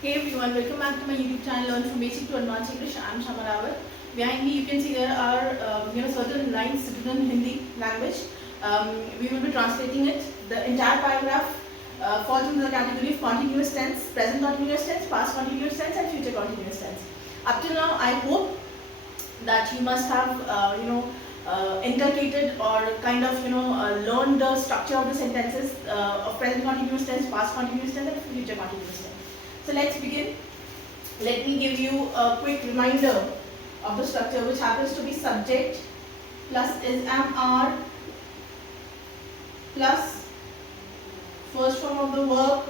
Hey everyone, welcome back to my YouTube channel Learn from Basic to Advanced English. I'm Shama Rawat. Behind me you can see there are certain lines written in Hindi language. We will be translating it. The entire paragraph falls into the category of continuous tense, present continuous tense, past continuous tense and future continuous tense. Up till now I hope that you must have inculcated or kind of learned the structure of the sentences of present continuous tense, past continuous tense and future continuous tense. So let's begin. Let me give you a quick reminder of the structure, which happens to be subject plus is am are plus first form of the verb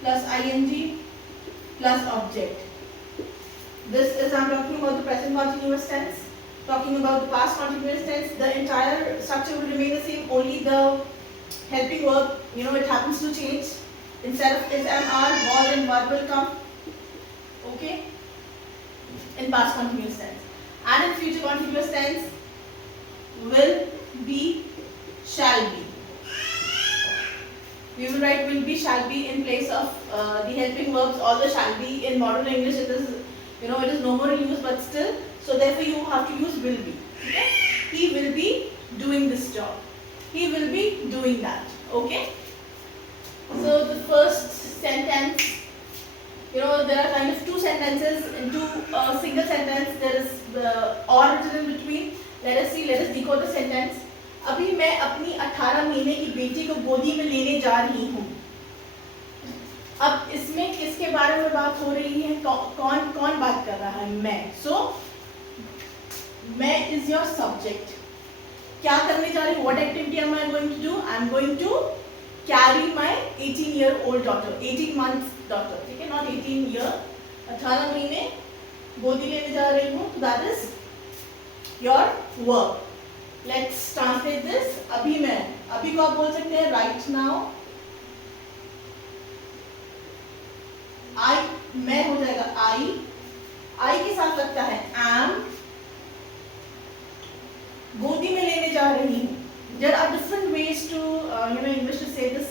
plus ing plus object. This is I'm talking about the present continuous tense. Talking about the past continuous tense, the entire structure will remain the same, only the helping verb, it happens to change. Instead of is, am, are, was and verb will come, okay, in past continuous tense. And in future continuous tense, will be, shall be. We will write will be, shall be in place of the helping verbs. Although shall be in modern English, it is no more in use, but still. So therefore, you have to use will be. Okay? He will be doing this job. He will be doing that. Okay? So the first sentence, there are kind of two sentences into a single sentence. There is the or written in between. Let us see. Let us decode the sentence. अभी मैं अपनी 18 महीने की बेटी को गोदी में लेने जा रही हूँ. अब इसमें किसके बारे में बात हो रही है? कौन कौन बात कर रहा है? मैं. So मैं is your subject. क्या करने जा रही हूँ? What activity am I going to do? I am going to carry my 18-year-old daughter, 18 months daughter, ठीक है, not 18 year, 18 महीने गोदी लेने जा रही हूँ, तो that is your verb. Let's translate this. अभी मैं, अभी को आप बोल सकते हैं right now. I, मैं हो जाएगा I के साथ लगता है am, गोदी में लेने जा रही हूँ. There are different ways to English to say this.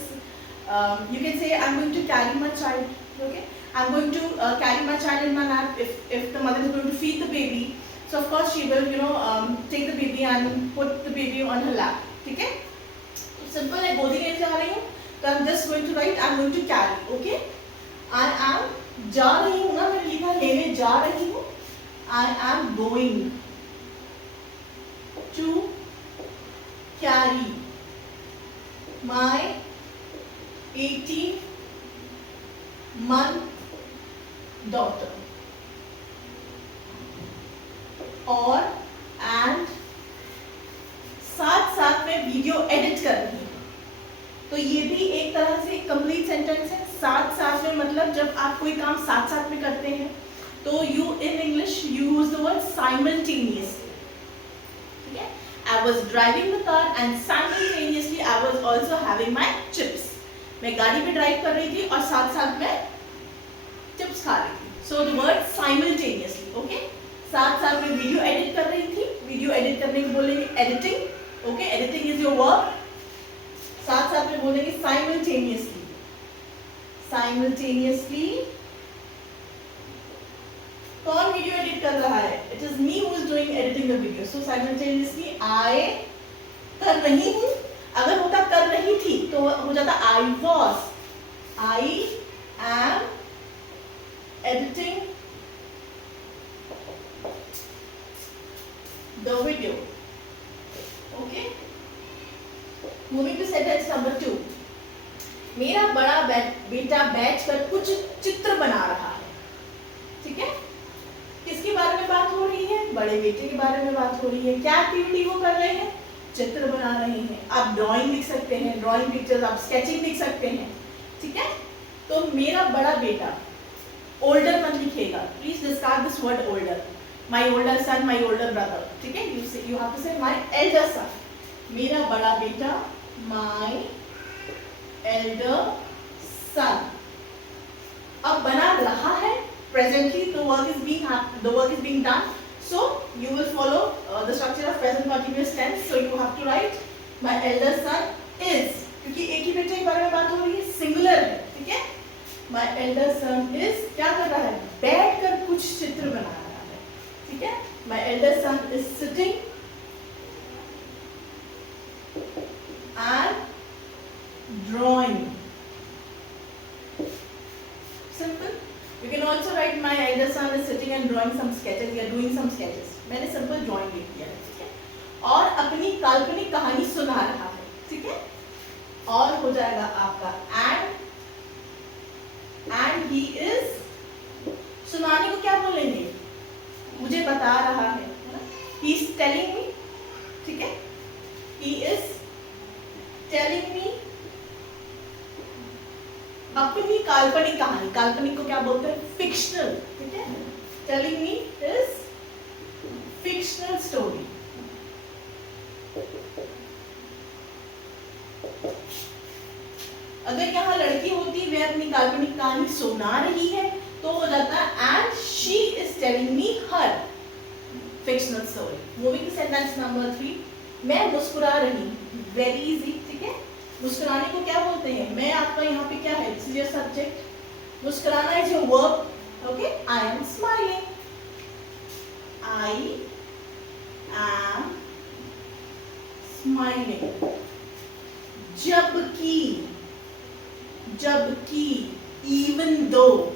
You can say I'm going to carry my child. Okay, I'm going to carry my child in my lap. If the mother is going to feed the baby, so of course she will take the baby and put the baby on her lap. ठीक है? Simple है, गोदी लेने जा रही हूँ. So I'm just going to write I'm going to carry. Okay? I am जा रही हूँ ना, मैंने लिखा लेने जा रही हूँ. I am going to carry my 18-month daughter. और and साथ साथ में वीडियो एडिट कर रही हूँ. तो ये भी एक तरह से कंप्लीट सेंटेंस है. साथ साथ में मतलब जब आप कोई काम साथ साथ में करते हैं तो you in English you use the word simultaneously. ठीक है? I was driving the car and simultaneously I was also having my chips. मैं गाड़ी पे ड्राइव कर रही थी और साथ साथ में चिप्स खा रही थी. So the word simultaneously, okay? साथ साथ में वीडियो एडिट कर रही थी. वीडियो एडिट करने को बोलेंगे editing. Okay, editing is your verb. साथ साथ में बोलेंगे simultaneously. Simultaneously. कौन वीडियो एडिट कर रहा है? It is me who is doing editing the video. So simultaneously I कर रही हूँ. अगर होता कर रही थी तो हो जाता I was. I am editing the video. Okay? Moving to sentence number 2. मेरा बड़ा बेटा बैठकर कुछ चित्र बना रहा है. ठीक है? किसके बारे में बात हो रही है? बड़े बेटे के बारे में बात हो रही है. क्या एक्टिविटी वो कर रहे हैं? चित्र बना रहे हैं. आप ड्राइंग लिख सकते हैं, ड्राइंग पिक्चर्स, आप स्केचिंग लिख सकते हैं. ठीक है? तो मेरा बड़ा बेटा, ओल्डर मत लिखिएगा. Please discard this word older. My older son, my older brother. ठीक है? यू हैव टू से माई एल्डर सन. मेरा बड़ा बेटा, माई एल्डर सन. अब बना रहा है. Presently, the work is being done. So you will follow the structure of present continuous tense. So you have to write my elder son is, क्योंकि एक ही बेटे के बारे में बात हो रही है, सिंगुलर है. ठीक है? My elder son is क्या कर रहा है, बैठकर कुछ चित्र बना रहा है, ठीक है. My elder son is sitting and drawing. Simple. You can also write my elder son is sitting and drawing some sketches या doing some sketches. मैंने simple drawing लिख दिया है, ठीक है. और अपनी काल्पनिक कहानी सुना रहा है, ठीक है. और हो जाएगा आपका and he is, सुनाने को क्या बोलेंगे, मुझे बता रहा है ना. He is telling me, ठीक है. He is telling me अपनी काल्पनिक कहानी, काल्पनिक को क्या बोलते हैं, फिक्शनल, ठीक है. Telling me his fictional story. अगर यहाँ लड़की होती वह अपनी काल्पनिक कहानी सुना रही है तो हो जाता है and she is telling me her fictional story. Moving to sentence number 3. मैं मुस्कुरा रही, very easy, ठीक है. मुस्कुराने को क्या बोलते हैं, मैं आपका यहाँ पे क्या है, this is your subject. मुस्कुराना is your verb, okay. I am smiling. I am smiling. जबकि, even though.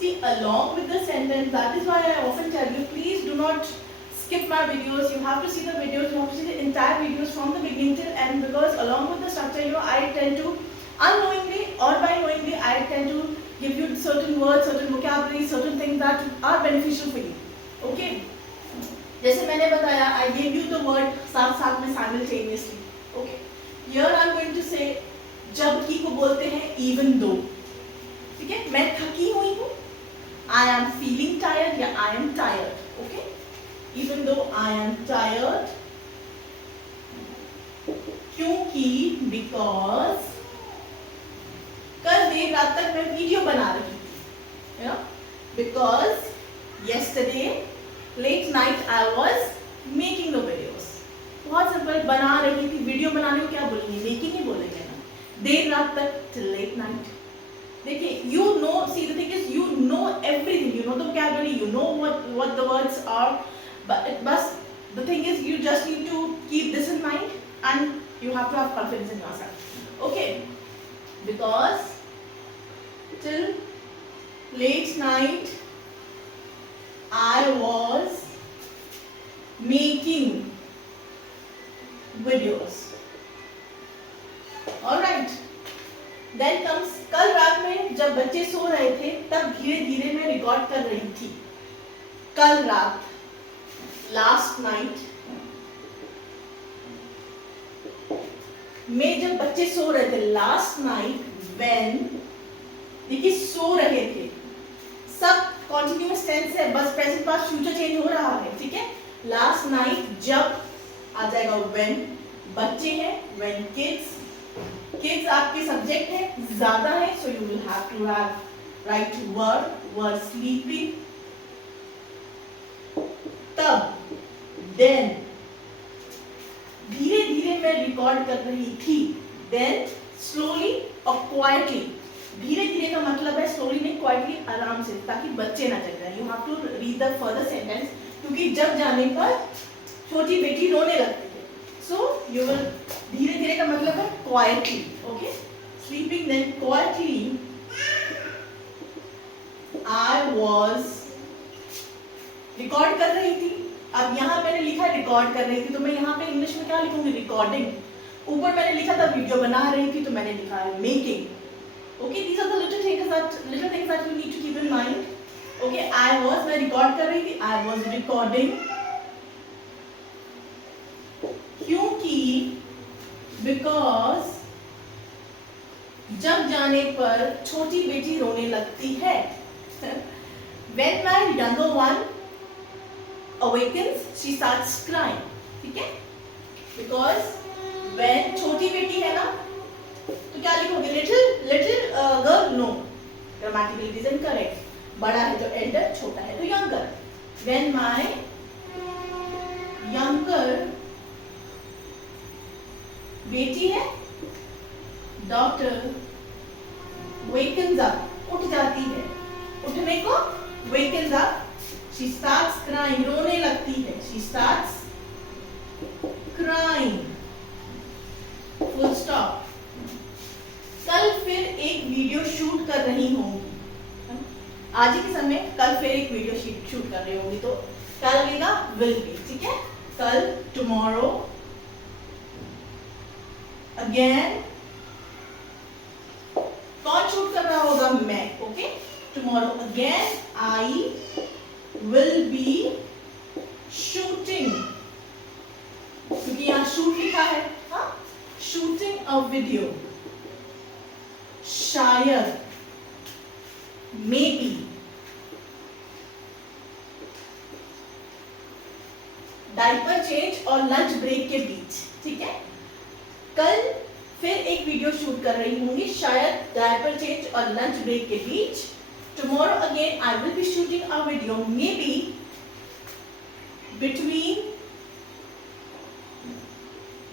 See, along with the sentence, that is why I often tell you, please do not skip my videos. You have to see the videos, you have to see the entire videos from the beginning till end, because along with the structure, I tend to, unknowingly or by knowingly, I tend to give you certain words, certain vocabulary, certain things that are beneficial for you. Okay? जैसे मैंने बताया, I gave you the word साथ में simultaneously. Okay? Here I am going to say, जबकि को बोलते हैं even though. ठीक है? मैं थकी हुई हूँ. I am feeling tired या I am tired. Okay? Even though I am tired. क्योंकि, because, कल देर रात तक मैं वीडियो बना रही थी. You know? Because yesterday late night I was making the videos. बहुत सिंपल, बना रही थी. वीडियो बनाने को क्या बोलेंगे, मेकिंग ही बोलेंगे ना. देर रात तक, till late night. देखिए, you know, see the thing is, you know everything. You know the vocabulary, you know what the words are, but the thing is, you just need to keep this in mind and you have to have confidence in yourself. Okay? Because till late night I was making videos. Alright. Then comes, कल रात में जब बच्चे सो रहे थे तब धीरे धीरे मैं रिकॉर्ड कर रही थी. कल रात, last night, में जब बच्चे सो रहे थे, last night when, देखिए सो रहे थे, सब कॉन्टिन्यूअस टेंस है, बस प्रेजेंट पास्ट फ्यूचर चेंज हो रहा है. ठीक है. लास्ट नाइट, जब आ जाएगा when, बच्चे हैं when kids, kids आपके सब्जेक्ट है, ज्यादा है, so you will have to write were sleeping. तब, then, धीरे धीरे मैं रिकॉर्ड कर रही थी. then, slowly or quietly. धीरे धीरे का मतलब है slowly नहीं, quietly, आराम से, ताकि बच्चे ना जग जाए. You have to read the further sentence, क्योंकि जब जाने पर छोटी बेटी रोने लगती है. So you will, धीरे धीरे का मतलब है quietly. Okay? Sleeping, then quietly I was, record कर रही थी. अब यहाँ मैंने लिखा रिकॉर्ड कर रही थी, तो मैं यहाँ पे इंग्लिश में क्या लिखूंगी, रिकॉर्डिंग. ऊपर मैंने लिखा था वीडियो बना रही थी, तो मैंने लिखा है making. Okay, these are the little things that you need to keep in mind. Okay, I was, मैं रिकॉर्ड कर रही थी, I was recording. क्योंकि, because, जब जाने पर छोटी बेटी रोने लगती है. When my younger one awakens, she starts crying. ठीक है? Because when छोटी बेटी है ना, तो क्या लिखोगे, little girl, no, grammatically it is incorrect. बड़ा है तो elder, छोटा है तो younger. When my younger, बेटी है, daughter wakens up, उठ जाती है, उठने को wakens up. She starts crying, रोने लगती है. She starts crying. Full stop. कल फिर एक वीडियो शूट कर रही होंगी, आज ही के समय कल फिर एक वीडियो शूट कर रही होंगी, तो क्या लगेगा? Will be. ठीक है, कल, टुमारो, अगेन. कौन शूट कर रहा होगा? मैं. Okay, tomorrow again I will be shooting, क्योंकि यहां शूट लिखा है. हाँ, शूटिंग अ वीडियो. शायद, मे बी. डायपर चेंज और लंच ब्रेक के बीच. ठीक है, कल फिर एक वीडियो शूट कर रही होंगी, शायद डायपर चेंज और लंच ब्रेक के बीच. Tomorrow again I will be shooting a video, maybe between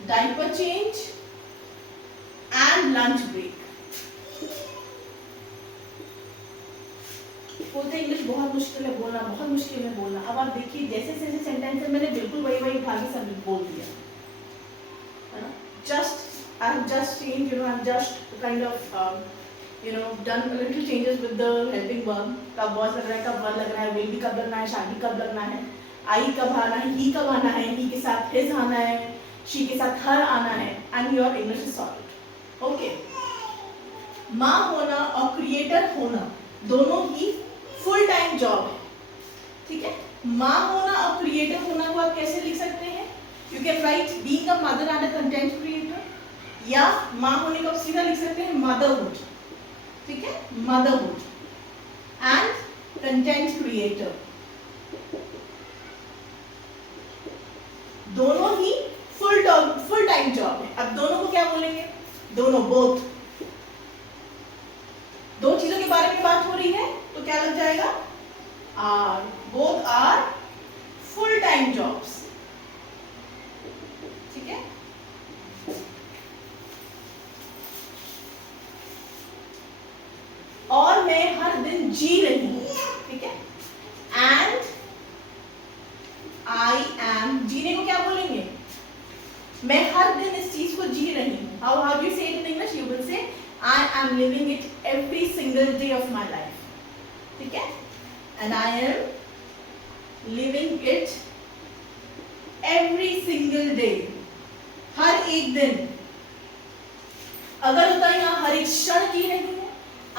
diaper change and lunch break. बोलते इंग्लिश बहुत मुश्किल है बोलना, बहुत मुश्किल है बोलना. अब आप देखिए जैसे जैसे सेंटेंस मैंने बिल्कुल वही वही उठा के सब बोल दिया है ना. Just I have just changed, I have just kind of done a little changes with the helping verb. कब was लग रहा है, कब were लग रहा है, will be कब लगना है, shall be कब लगना है, I कब आना है, he कब आना है, he के साथ his आना है, she के साथ her आना है, and your English is sorted. Okay. माँ होना और क्रिएटर होना दोनों ही फुल टाइम जॉब है. ठीक है, माँ होना और क्रिएटर होना को आप कैसे लिख सकते हैं? You can write being a mother and a content creator, या माँ होने को आप सीधा लिख सकते हैं मदरहुड. ठीक है, मदरहुड एंड कंटेंट क्रिएटर दोनों ही फुल टाइम जॉब है. अब दोनों को क्या बोलेंगे? दोनों, बोथ. दो चीजों के बारे में बात हो रही है तो क्या लग जाएगा? Are. Both are full time jobs. ठीक है, और मैं हर दिन जी रही हूं. ठीक है, एंड आई एम. जीने को क्या बोलेंगे? मैं हर दिन इस चीज को जी रही हूं. हाउ डू यू से it in English? You will say I am living it every single day of my life. ठीक है, and I am living it every single day. हर एक दिन. अगर होता है यहाँ हर एक क्षण जी रही हूँ,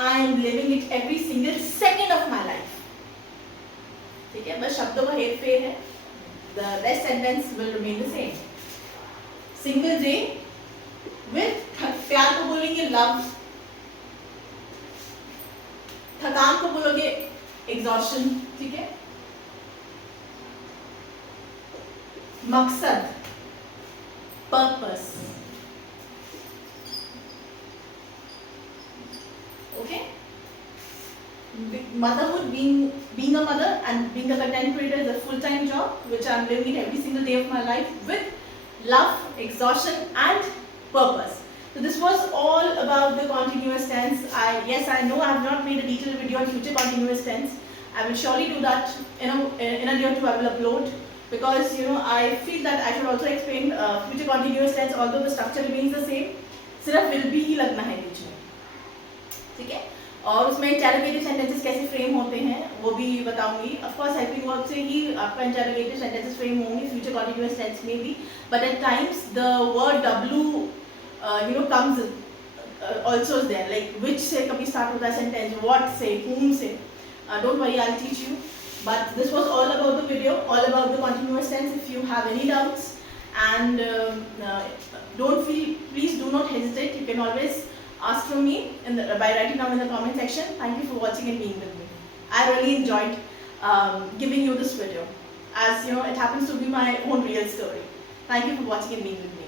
I am living it every single second of my life. ठीक है, बस शब्दों का हेर फेर है. The rest sentence will remain the same. Single day with प्यार को बोलेंगे लव, थकान को बोलोगे एग्जॉशन. ठीक है, मकसद, purpose. Okay, motherhood, being a mother and being a content creator is a full-time job which I am living it every single day of my life with love, exhaustion and purpose. So this was all about the continuous tense. I know I have not made a detailed video on future continuous tense. I will surely do that in a day or two. I will upload, because I feel that I should also explain future continuous tense, although the structure remains the same. सिर्फ will be ही लगना है बीच में. ठीक है, और उसमें interrogative sentences कैसे frame होते हैं वो भी बताऊंगी. ऑफ कोर्स हेल्पिंग वर्ब से ही आपका इंटरोगेटिव सेंटेंसेस फ्रेम होंगे फ्यूचर कंटीन्यूअस टेंस में भी, but at times the word w comes also is there, like which से कभी start होता है सेंटेंस, what से, whom से. Don't worry, I'll teach you. But this was all about the video, all about the continuous tense. If you have any doubts, and please do not hesitate. You can always ask from me by writing down in the comment section. Thank you for watching and being with me. I really enjoyed giving you this video, as it happens to be my own real story. Thank you for watching and being with me.